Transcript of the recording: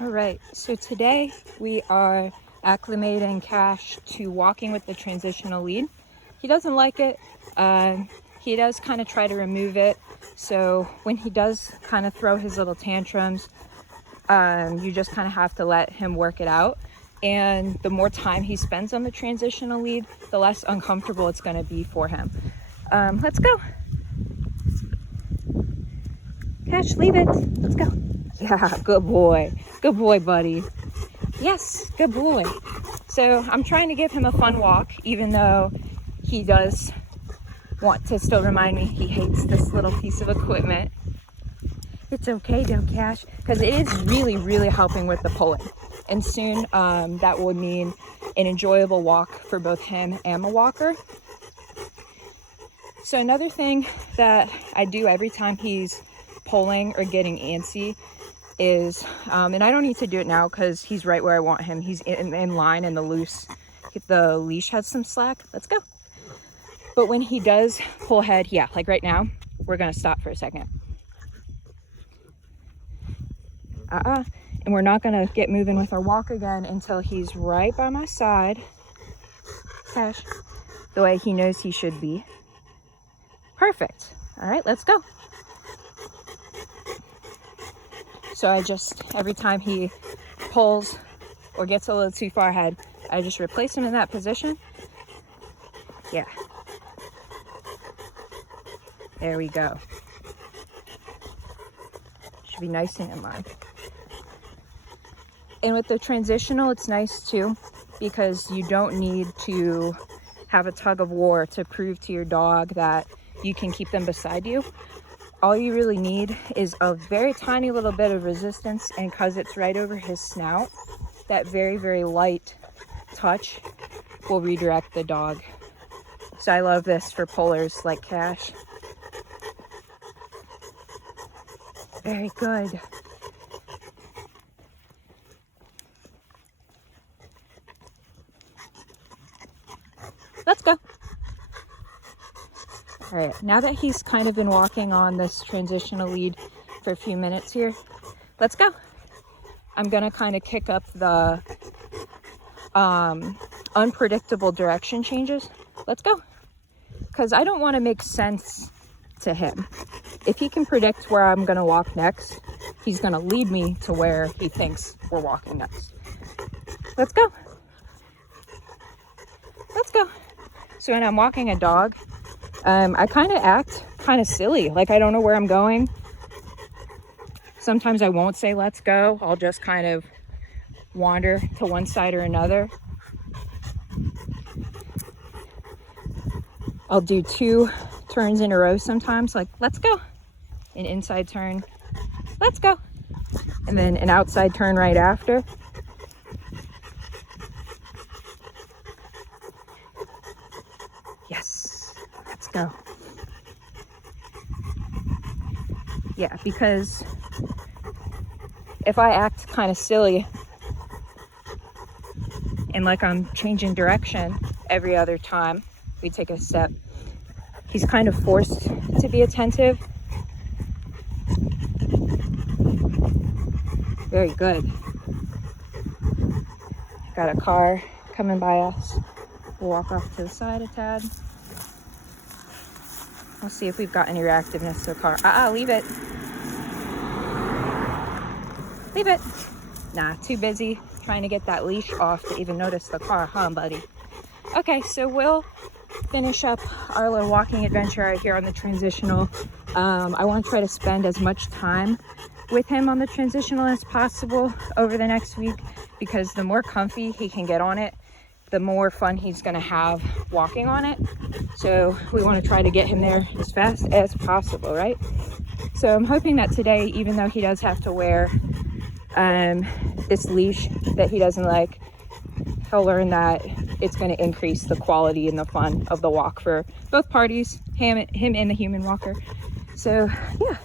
All right, so today we are acclimating Cash to walking with the transitional lead. He doesn't like it. He does kind of try to remove it. So when he does kind of throw his little tantrums, you just kind of have to let him work it out. And the more time he spends on the transitional lead, the less uncomfortable it's going to be for him. Let's go. Cash, leave it. Let's go. Yeah, good boy. Good boy, buddy. Yes, good boy. So I'm trying to give him a fun walk, even though he does want to still remind me he hates this little piece of equipment. It's okay though, Cash, because it is really, really helping with the pulling. And soon that will mean an enjoyable walk for both him and the walker. So another thing that I do every time he's pulling or getting antsy is, and I don't need to do it now because he's right where I want him. He's in line and the leash has some slack. Let's go. But when he does pull head, yeah, like right now, we're gonna stop for a second. And we're not gonna get moving with our walk again until he's right by my side. Cash, the way he knows he should be. Perfect. All right, let's go. So I just, every time he pulls or gets a little too far ahead, I just replace him in that position. Yeah. There we go. Should be nice and in line. And with the transitional, it's nice too, because you don't need to have a tug of war to prove to your dog that you can keep them beside you. All you really need is a very tiny little bit of resistance, and because it's right over his snout, that very, very light touch will redirect the dog. So I love this for pullers like Cash. Very good. Let's go. All right, now that he's kind of been walking on this transitional lead for a few minutes here, let's go. I'm gonna kind of kick up the unpredictable direction changes. Let's go. Because I don't want to make sense to him. If he can predict where I'm gonna walk next, he's gonna lead me to where he thinks we're walking next. Let's go. Let's go. So when I'm walking a dog, I kind of act kind of silly, like I don't know where I'm going. Sometimes I won't say let's go. I'll just kind of wander to one side or another. I'll do 2 turns in a row sometimes, like let's go. An inside turn, let's go. And then an outside turn right after. Yes, let's go. Yeah, because if I act kind of silly and like I'm changing direction every other time we take a step, he's kind of forced to be attentive. Very good. Got a car coming by us. We'll walk off to the side a tad. We'll see if we've got any reactiveness to the car. Leave it. Leave it. Nah, too busy trying to get that leash off to even notice the car, huh, buddy? Okay, so we'll finish up our little walking adventure out here on the transitional. I want to try to spend as much time with him on the transitional as possible over the next week, because the more comfy he can get on it, the more fun he's going to have walking on it. So we want to try to get him there as fast as possible, right? So I'm hoping that today, even though he does have to wear this leash that he doesn't like, he'll learn that it's going to increase the quality and the fun of the walk for both parties, him and the human walker. So yeah,